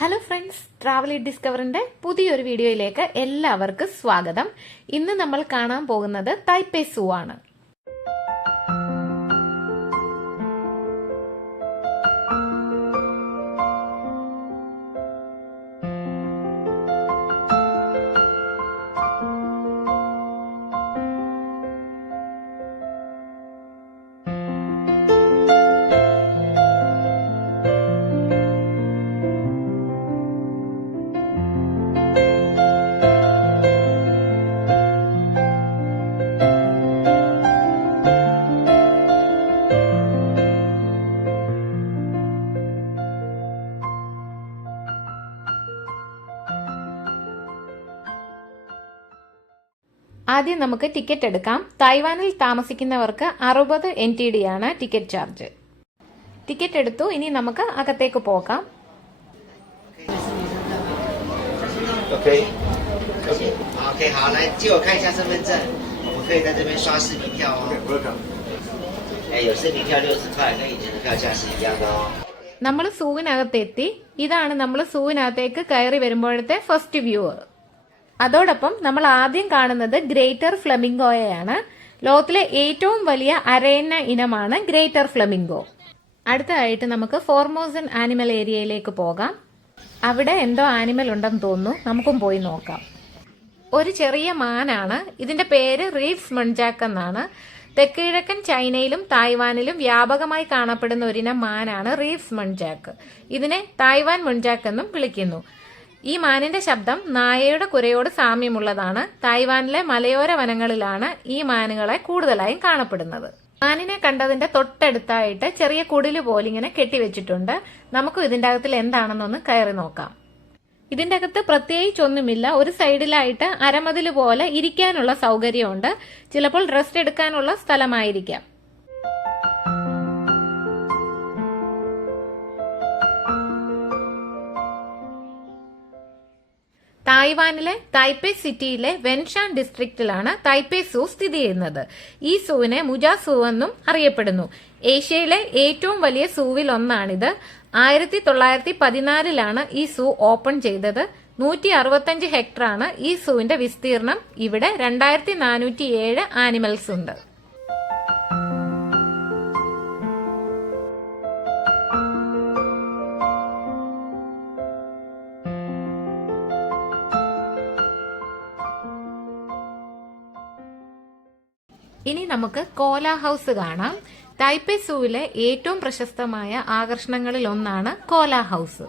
Hello friends, travel ഡിസ്കവറിന്റെ പുതിയൊരു വീഡിയോയിലേക്ക് എല്ലാവർക്കും സ്വാഗതം. ഇന്ന് നമ്മൾ കാണാൻ പോകുന്നത് തൈപ്പേ സൂ ആണ്. ആദ്യം നമുക്ക് ടിക്കറ്റ് എടുക്കാം. തായ്വാനിൽ താമസിക്കുന്നവർക്ക് 60 NTD ആണ് ടിക്കറ്റ് ചാർജ്. ടിക്കറ്റ് എടുത്തു, ഇനി നമുക്ക് അകത്തേക്ക് പോകാം. നമ്മൾ സൂവിനകത്തെത്തി. ഇതാണ് നമ്മൾ സൂവിനകത്തേക്ക് കയറി വരുമ്പോഴത്തെ ഫസ്റ്റ് വ്യൂ. അതോടൊപ്പം നമ്മൾ ആദ്യം കാണുന്നത് ഗ്രേറ്റർ ഫ്ലമിംഗോയെയാണ്. ലോകത്തിലെ ഏറ്റവും വലിയ അരയന്ന ഇനമാണ് ഗ്രേറ്റർ ഫ്ലമിംഗോ. അടുത്തതായിട്ട് നമുക്ക് ഫോർമോസൻ ആനിമൽ ഏരിയയിലേക്ക് പോകാം. അവിടെ എന്തോ ആനിമൽ ഉണ്ടെന്ന് തോന്നുന്നു, നമുക്കും പോയി നോക്കാം. ഒരു ചെറിയ മാനാണ്. ഇതിന്റെ പേര് റീഡ്സ് മൺജാക്ക് എന്നാണ്. തെക്കിഴക്കൻ ചൈനയിലും തായ്വാനിലും വ്യാപകമായി കാണപ്പെടുന്ന ഒരിനം മാനാണ് റീഡ്സ് മൺജാക്ക്. ഇതിനെ തായ്വാൻ മൺജാക്ക് എന്നും വിളിക്കുന്നു. ഈ മാനിന്റെ ശബ്ദം നായയുടെ കുരയോട് സാമ്യമുള്ളതാണ്. തായ്വാനിലെ മലയോര വനങ്ങളിലാണ് ഈ മാനുകളെ കൂടുതലായും കാണപ്പെടുന്നത്. മാനിനെ കണ്ടതിന്റെ തൊട്ടടുത്തായിട്ട് ചെറിയ കുടില് പോലിങ്ങനെ കെട്ടിവെച്ചിട്ടുണ്ട്. നമുക്കും ഇതിന്റെ അകത്തിൽ എന്താണെന്നൊന്ന് കയറി നോക്കാം. ഇതിന്റെ അകത്ത് പ്രത്യേകിച്ചൊന്നുമില്ല. ഒരു സൈഡിലായിട്ട് അരമതില് പോലെ ഇരിക്കാനുള്ള സൗകര്യമുണ്ട്. ചിലപ്പോൾ റെസ്റ്റ് എടുക്കാനുള്ള സ്ഥലമായിരിക്കാം. തായ്വാനിലെ തൈപ്പേ സിറ്റിയിലെ വെൻഷാൻ ഡിസ്ട്രിക്റ്റിലാണ് തൈപ്പേ സൂ സ്ഥിതി ചെയ്യുന്നത്. ഈ സൂവിനെ മുജ സൂ എന്നും അറിയപ്പെടുന്നു. ഏഷ്യയിലെ ഏറ്റവും വലിയ സൂവിൽ ഒന്നാണിത്. 1914 ഈ സൂ ഓപ്പൺ ചെയ്തത്. 165 ഹെക്ടറാണ് ഈ സൂവിന്റെ വിസ്തീർണം. ഇവിടെ 2407 ആനിമൽസ് ഉണ്ട്. ഇനി നമുക്ക് കോല ഹൗസ് കാണാം. തൈപ്പേ സൂവിലെ ഏറ്റവും പ്രശസ്തമായ ആകർഷണങ്ങളിൽ ഒന്നാണ് കോല ഹൗസ്.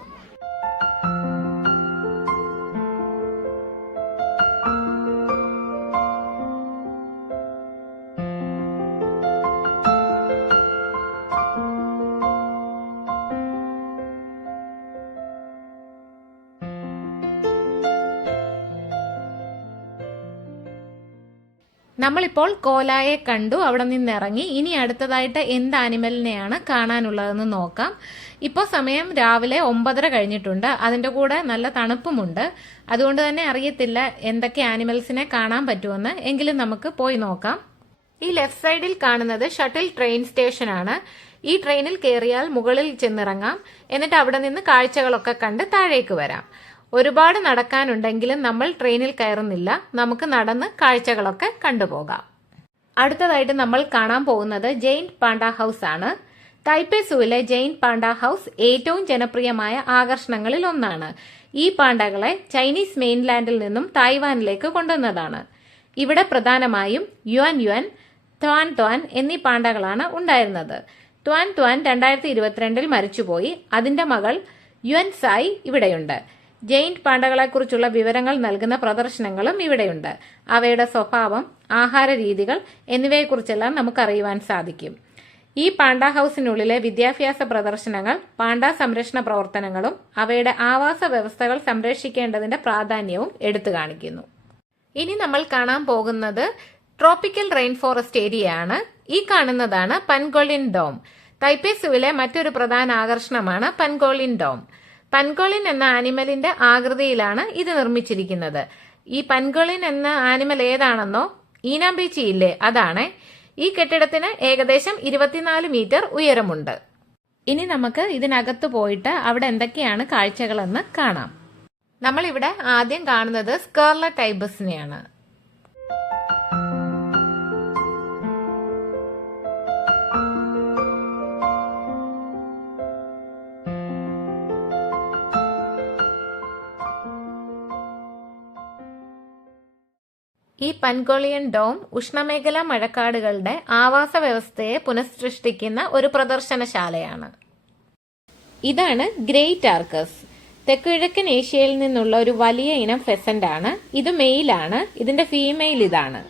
നമ്മളിപ്പോൾ കോലായെ കണ്ടു, അവിടെ നിന്ന് ഇറങ്ങി. ഇനി അടുത്തതായിട്ട് എന്ത് ആനിമലിനെയാണ് കാണാനുള്ളതെന്ന് നോക്കാം. ഇപ്പോൾ സമയം രാവിലെ 9:30 കഴിഞ്ഞിട്ടുണ്ട്. അതിന്റെ കൂടെ നല്ല തണുപ്പുമുണ്ട്. അതുകൊണ്ട് തന്നെ അറിയത്തില്ല എന്തൊക്കെ ആനിമൽസിനെ കാണാൻ പറ്റുമെന്ന്. എങ്കിലും നമുക്ക് പോയി നോക്കാം. ഈ ലെഫ്റ്റ് സൈഡിൽ കാണുന്നത് ഷട്ടിൽ ട്രെയിൻ സ്റ്റേഷൻ ആണ്. ഈ ട്രെയിനിൽ കയറിയാൽ മുകളിൽ ചെന്നിറങ്ങാം. എന്നിട്ട് അവിടെ നിന്ന് കാഴ്ചകളൊക്കെ കണ്ട് താഴേക്ക് വരാം. ഒരുപാട് നടക്കാനുണ്ടെങ്കിലും നമ്മൾ ട്രെയിനിൽ കയറുന്നില്ല. നമുക്ക് നടന്ന് കാഴ്ചകളൊക്കെ കണ്ടുപോകാം. അടുത്തതായിട്ട് നമ്മൾ കാണാൻ പോകുന്നത് ജെയിന്റ് പാണ്ട ഹൗസ് ആണ്. തൈപ്പേ സൂവിലെ ജെയിന്റ് പാണ്ട ഹൗസ് ഏറ്റവും ജനപ്രിയമായ ആകർഷണങ്ങളിൽ ഒന്നാണ്. ഈ പാണ്ടകളെ ചൈനീസ് മെയിൻലാൻഡിൽ നിന്നും തായ്വാനിലേക്ക് കൊണ്ടുവന്നതാണ്. ഇവിടെ പ്രധാനമായും യുവാൻ യുവാൻ, ത്വാൻ ത്വാൻ എന്നീ പാണ്ടകളാണ് ഉണ്ടായിരുന്നത്. ത്വാൻ ത്വാൻ 2022 മരിച്ചുപോയി. അതിന്റെ മകൾ യുവാൻ സായ് ഇവിടെയുണ്ട്. ജെയിന്റ് പാണ്ടകളെക്കുറിച്ചുള്ള വിവരങ്ങൾ നൽകുന്ന പ്രദർശനങ്ങളും ഇവിടെയുണ്ട്. അവയുടെ സ്വഭാവം, ആഹാര രീതികൾ എന്നിവയെക്കുറിച്ചെല്ലാം നമുക്കറിയുവാൻ സാധിക്കും. ഈ പാണ്ട ഹൗസിനുള്ളിലെ വിദ്യാഭ്യാസ പ്രദർശനങ്ങൾ പാണ്ട സംരക്ഷണ പ്രവർത്തനങ്ങളും അവയുടെ ആവാസ വ്യവസ്ഥകൾ സംരക്ഷിക്കേണ്ടതിന്റെ പ്രാധാന്യവും എടുത്തു കാണിക്കുന്നു. ഇനി നമ്മൾ കാണാൻ പോകുന്നത് ട്രോപ്പിക്കൽ റെയിൻ ഫോറസ്റ്റ് ഏരിയയാണ്. ഈ കാണുന്നതാണ് പൻഗോളിൻ ഡോം. തൈപ്പേ സൂവിലെ മറ്റൊരു പ്രധാന ആകർഷണമാണ് പൻഗോളിൻ ഡോം. പൻഗോളിൻ എന്ന ആനിമലിന്റെ ആകൃതിയിലാണ് ഇത് നിർമ്മിച്ചിരിക്കുന്നത്. ഈ പൻഗോളിൻ എന്ന ആനിമൽ ഏതാണെന്നോ? ഈനാമ്പേച്ചി ഇല്ലേ, അതാണ്. ഈ കെട്ടിടത്തിന് ഏകദേശം 24 മീറ്റർ ഉയരമുണ്ട്. ഇനി നമുക്ക് ഇതിനകത്ത് പോയിട്ട് അവിടെ എന്തൊക്കെയാണ് കാഴ്ചകളെന്ന് കാണാം. നമ്മളിവിടെ ആദ്യം കാണുന്നത് സ്കാർലറ്റ് ഐബസിനെയാണ്. ഈ പൻഗോളിയൻ ഡോം ഉഷ്ണമേഖല മഴക്കാടുകളുടെ ആവാസ വ്യവസ്ഥയെ പുനഃസൃഷ്ടിക്കുന്ന ഒരു പ്രദർശനശാലയാണ്. ഇതാണ് ഗ്രേറ്റ് ആർക്കസ്. തെക്കുകിഴക്കൻ ഏഷ്യയിൽ നിന്നുള്ള ഒരു വലിയ ഇനം ഫെസന്റ് ആണ്. ഇത് മെയിലാണ്. ഇതിന്റെ ഫീമെയിൽ ഇതാണ്.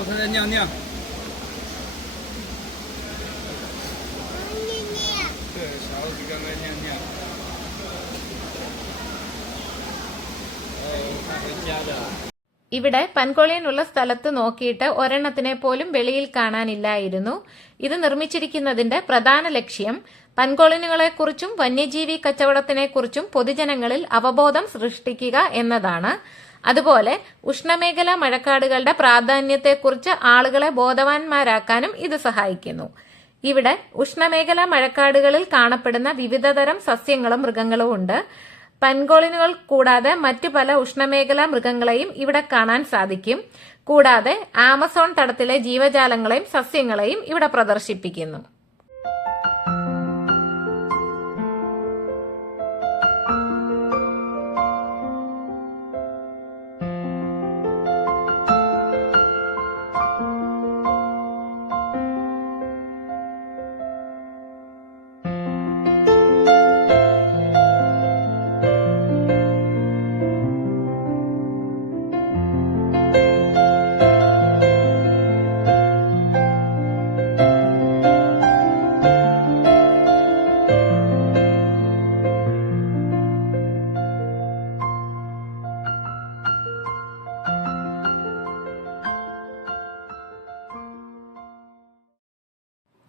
我在尿尿。对，小猴子刚刚尿尿。他回家的。ഇവിടെ പൻകോളിയൻ ഉള്ള സ്ഥലത്ത് നോക്കിയിട്ട് ഒരെണ്ണത്തിനെ പോലും വെളിയിൽ കാണാനില്ലായിരുന്നു. ഇത് നിർമ്മിച്ചിരിക്കുന്നതിന്റെ പ്രധാന ലക്ഷ്യം പൻകോളിനുകളെക്കുറിച്ചും വന്യജീവി കച്ചവടത്തിനെക്കുറിച്ചും പൊതുജനങ്ങളിൽ അവബോധം സൃഷ്ടിക്കുക എന്നതാണ്. അതുപോലെ ഉഷ്ണമേഖല മഴക്കാടുകളുടെ പ്രാധാന്യത്തെക്കുറിച്ച് ആളുകളെ ബോധവാന്മാരാക്കാനും ഇത് സഹായിക്കുന്നു. ഇവിടെ ഉഷ്ണമേഖല മഴക്കാടുകളിൽ കാണപ്പെടുന്ന വിവിധതരം സസ്യങ്ങളും മൃഗങ്ങളും ഉണ്ട്. പൻകോളിനുകൾ കൂടാതെ മറ്റു പല ഉഷ്ണമേഖലാ മൃഗങ്ങളെയും ഇവിടെ കാണാൻ സാധിക്കും. കൂടാതെ ആമസോൺ തടത്തിലെ ജീവജാലങ്ങളെയും സസ്യങ്ങളെയും ഇവിടെ പ്രദർശിപ്പിക്കുന്നു.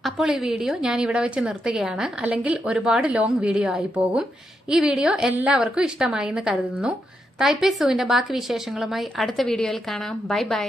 അപ്പോൾ ഈ വീഡിയോ ഞാൻ ഇവിടെ വെച്ച് നിർത്തുകയാണ്. അല്ലെങ്കിൽ ഒരുപാട് ലോങ് വീഡിയോ ആയി പോകും. ഈ വീഡിയോ എല്ലാവർക്കും ഇഷ്ടമായി എന്ന് കരുതുന്നു. തായ്പേ സൂവിന്റെ ബാക്കി വിശേഷങ്ങളുമായി അടുത്ത വീഡിയോയിൽ കാണാം. Bye bye.